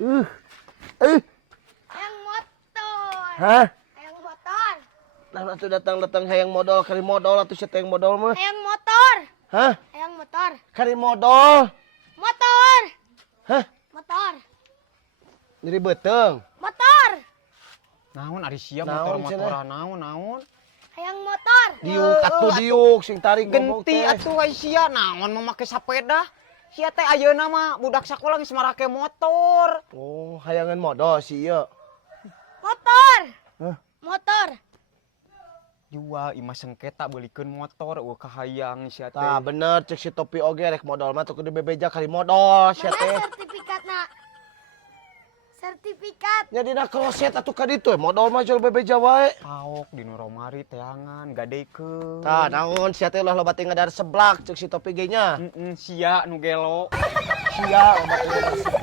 Uh. Eh. Hayang motor. Hah? Hayang motor. Nah, atuh datang hayang modal, kari modal atuh siapa yang modal mah? Hayang motor. Hah? Hayang motor. Kari modal. Motor. Hah? Motor. Jadi beteng. Motor. Naon ari sia Naon, motor-motoran naon. Hayang motor. Diuk atuh diuk sing tarik ngomong Genti teh. atuh ai sia naon memakai sepeda. Sia teh ayeuna mah budak sakola geus marake motor. Oh, hayangan modal sih ieu. Motor. Hah? Motor. Jua imah sengketa beulikeun motor eueuh kahayang sia teh. Tah bener cek si topi oge rek modal mah tuh kudu bebeja kali modal sia Mana teh. sertifikatna? Sertifikat. Nya dina kloset atuh ka ditu modal mah jual bebeja wae. Paok di Nuromari teangan gadekeun. Tah naon sia teh ulah loba teh ngadar seblak cek si topi ge nya. Sia nu gelo. Sia loba teh ngadar seblak.